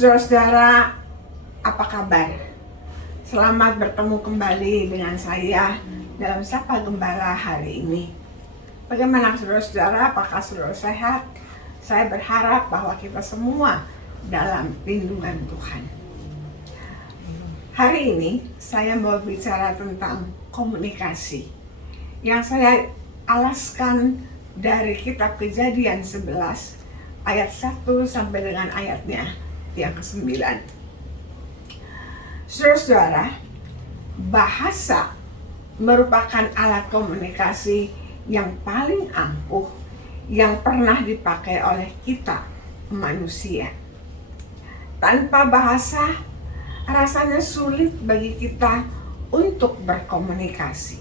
Saudara-saudara, apa kabar? Selamat bertemu kembali dengan saya dalam Sapa Gembala hari ini. Bagaimana saudara-saudara? Apakah saudara sehat? Saya berharap bahwa kita semua dalam lindungan Tuhan. Hari ini saya mau bicara tentang komunikasi yang saya alaskan dari kitab Kejadian 11 ayat 1 sampai dengan ayatnya yang ke-9. Saudara-saudara, bahasa merupakan alat komunikasi yang paling ampuh yang pernah dipakai oleh kita manusia. Tanpa bahasa, rasanya sulit bagi kita untuk berkomunikasi.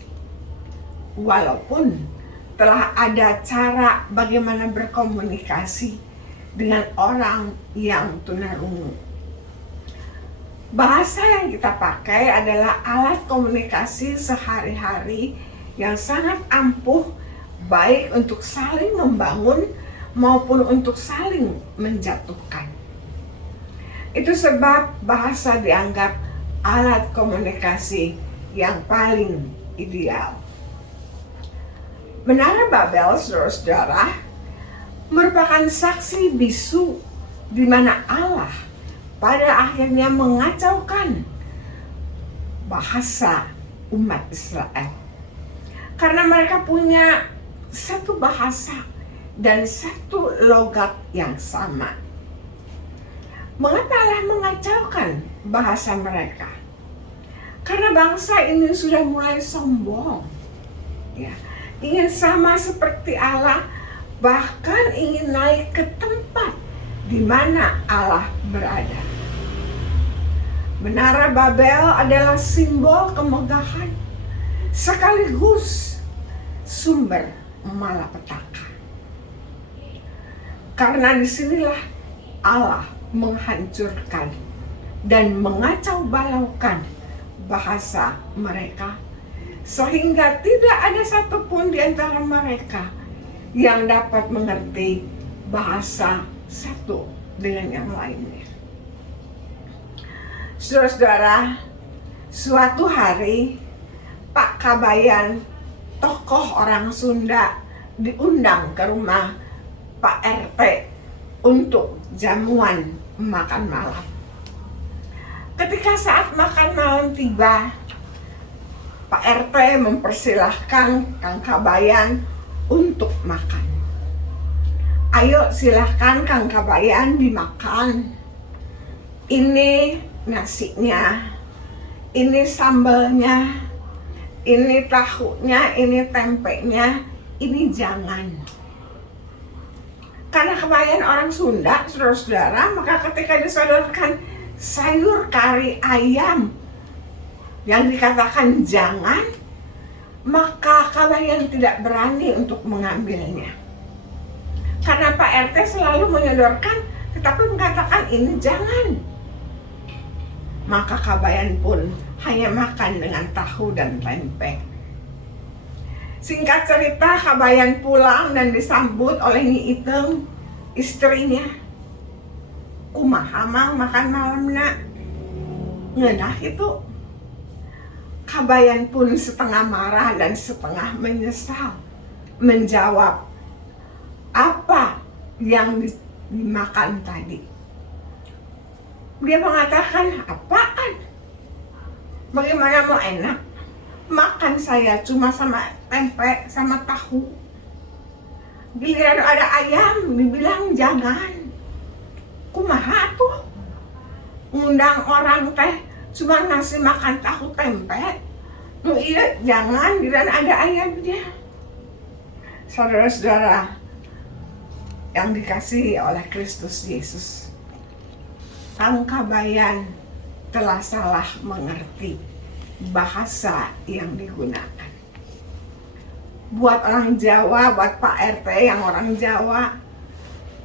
Walaupun telah ada cara bagaimana berkomunikasi dengan orang yang tunarungu. Bahasa yang kita pakai adalah alat komunikasi sehari-hari yang sangat ampuh, baik untuk saling membangun maupun untuk saling menjatuhkan. Itu sebab bahasa dianggap alat komunikasi yang paling ideal. Menara Babel, saudara-saudara, merupakan saksi bisu di mana Allah pada akhirnya mengacaukan bahasa umat Israel. Karena mereka punya satu bahasa dan satu logat yang sama. Mengapa Allah mengacaukan bahasa mereka? Karena bangsa ini sudah mulai sombong, ya, ingin sama seperti Allah, bahkan ingin naik ke tempat di mana Allah berada. Menara Babel adalah simbol kemegahan sekaligus sumber malapetaka. Karena disinilah Allah menghancurkan dan mengacau balaukan bahasa mereka, sehingga tidak ada satupun di antara mereka yang dapat mengerti bahasa satu dengan yang lainnya. Saudara-saudara, suatu hari Pak Kabayan, tokoh orang Sunda, diundang ke rumah Pak RT untuk jamuan makan malam. Ketika saat makan malam tiba, Pak RT mempersilahkan Kang Kabayan untuk makan. Ayo silahkan Kang Kabayan dimakan. Ini nasinya, ini sambalnya, ini tahunya, ini tempenya, ini jangan. Karena Kabayan orang Sunda, saudara-saudara, maka ketika disodorkan sayur kari ayam yang dikatakan jangan, maka Kabayan tidak berani untuk mengambilnya. Karena Pak RT selalu menyodorkan, tetapi mengatakan ini jangan. Maka Kabayan pun hanya makan dengan tahu dan tempe. Singkat cerita, Kabayan pulang dan disambut oleh Nyi Iteng, istrinya. Kumaha mang makan malam nak? Ngeunah itu. Kabayan pun setengah marah dan setengah menyesal menjawab, apa yang dimakan tadi? Dia mengatakan, apaan? Bagaimana mau enak? Makan saya cuma sama tempe, sama tahu. Giliran ada ayam, dibilang jangan. Kumaha tuh? Ngundang orang teh cuma ngasih makan tahu tempe. Nu iya jangan, giliran ada ayamnya. Saudara-saudara yang dikasihi oleh Kristus Yesus, Kang Kabayan telah salah mengerti bahasa yang digunakan. Buat orang Jawa, buat Pak RT yang orang Jawa,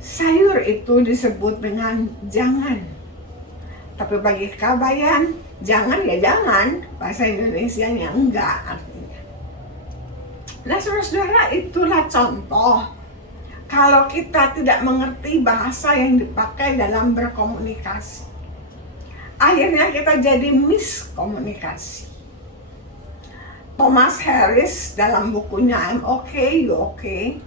sayur itu disebut dengan jangan. Tapi bagi Kabayan, jangan ya jangan, bahasa Indonesianya enggak artinya. Nah saudara-saudara, itulah contoh kalau kita tidak mengerti bahasa yang dipakai dalam berkomunikasi. Akhirnya kita jadi miskomunikasi. Thomas Harris dalam bukunya I'm Okay, You Okay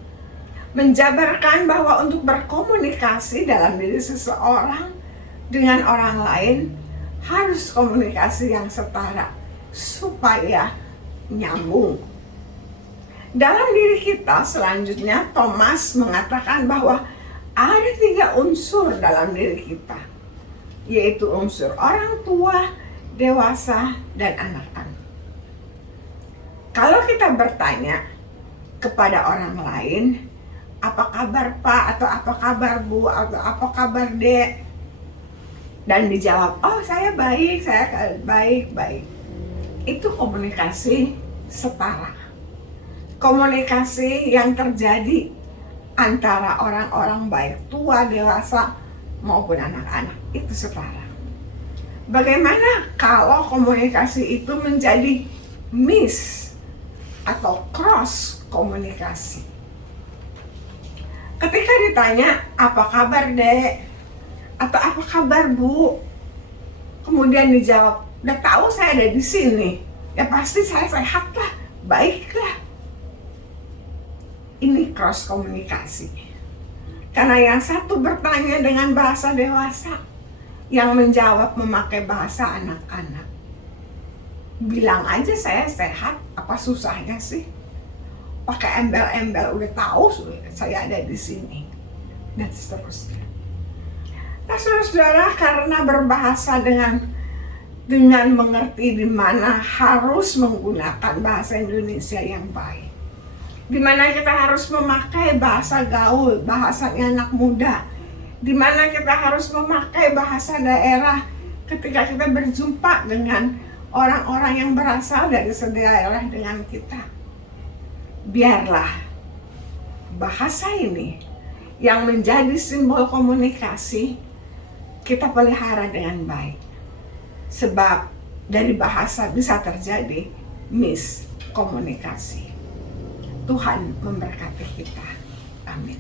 menjabarkan bahwa untuk berkomunikasi dalam diri seseorang dengan orang lain harus komunikasi yang setara supaya nyambung. Dalam diri kita selanjutnya, Thomas mengatakan bahwa ada 3 unsur dalam diri kita, yaitu unsur orang tua, dewasa, dan anak-anak. Kalau kita bertanya kepada orang lain, apa kabar Pak, atau apa kabar Bu, atau apa kabar Dek, dan dijawab, oh saya baik, itu komunikasi setara. Komunikasi yang terjadi antara orang-orang baik tua, dewasa, maupun anak-anak itu setara. Bagaimana kalau komunikasi itu menjadi miss atau cross komunikasi? Ketika ditanya, apa kabar Dek? Atau apa kabar Bu? Kemudian dijawab, udah tahu saya ada di sini. Ya pasti saya sehat lah, baiklah. Ini cross komunikasi. Karena yang satu bertanya dengan bahasa dewasa, yang menjawab memakai bahasa anak-anak. Bilang aja saya sehat, apa susahnya sih? Pakai embel-embel, udah tahu saya ada di sini. Dan seterusnya. Nah, saudara-saudara, karena berbahasa dengan mengerti di mana harus menggunakan bahasa Indonesia yang baik, di mana kita harus memakai bahasa gaul, bahasanya anak muda, di mana kita harus memakai bahasa daerah ketika kita berjumpa dengan orang-orang yang berasal dari sedaerah dengan kita. Biarlah bahasa ini yang menjadi simbol komunikasi kita pelihara dengan baik. Sebab dari bahasa bisa terjadi miskomunikasi. Tuhan memberkati kita. Amin.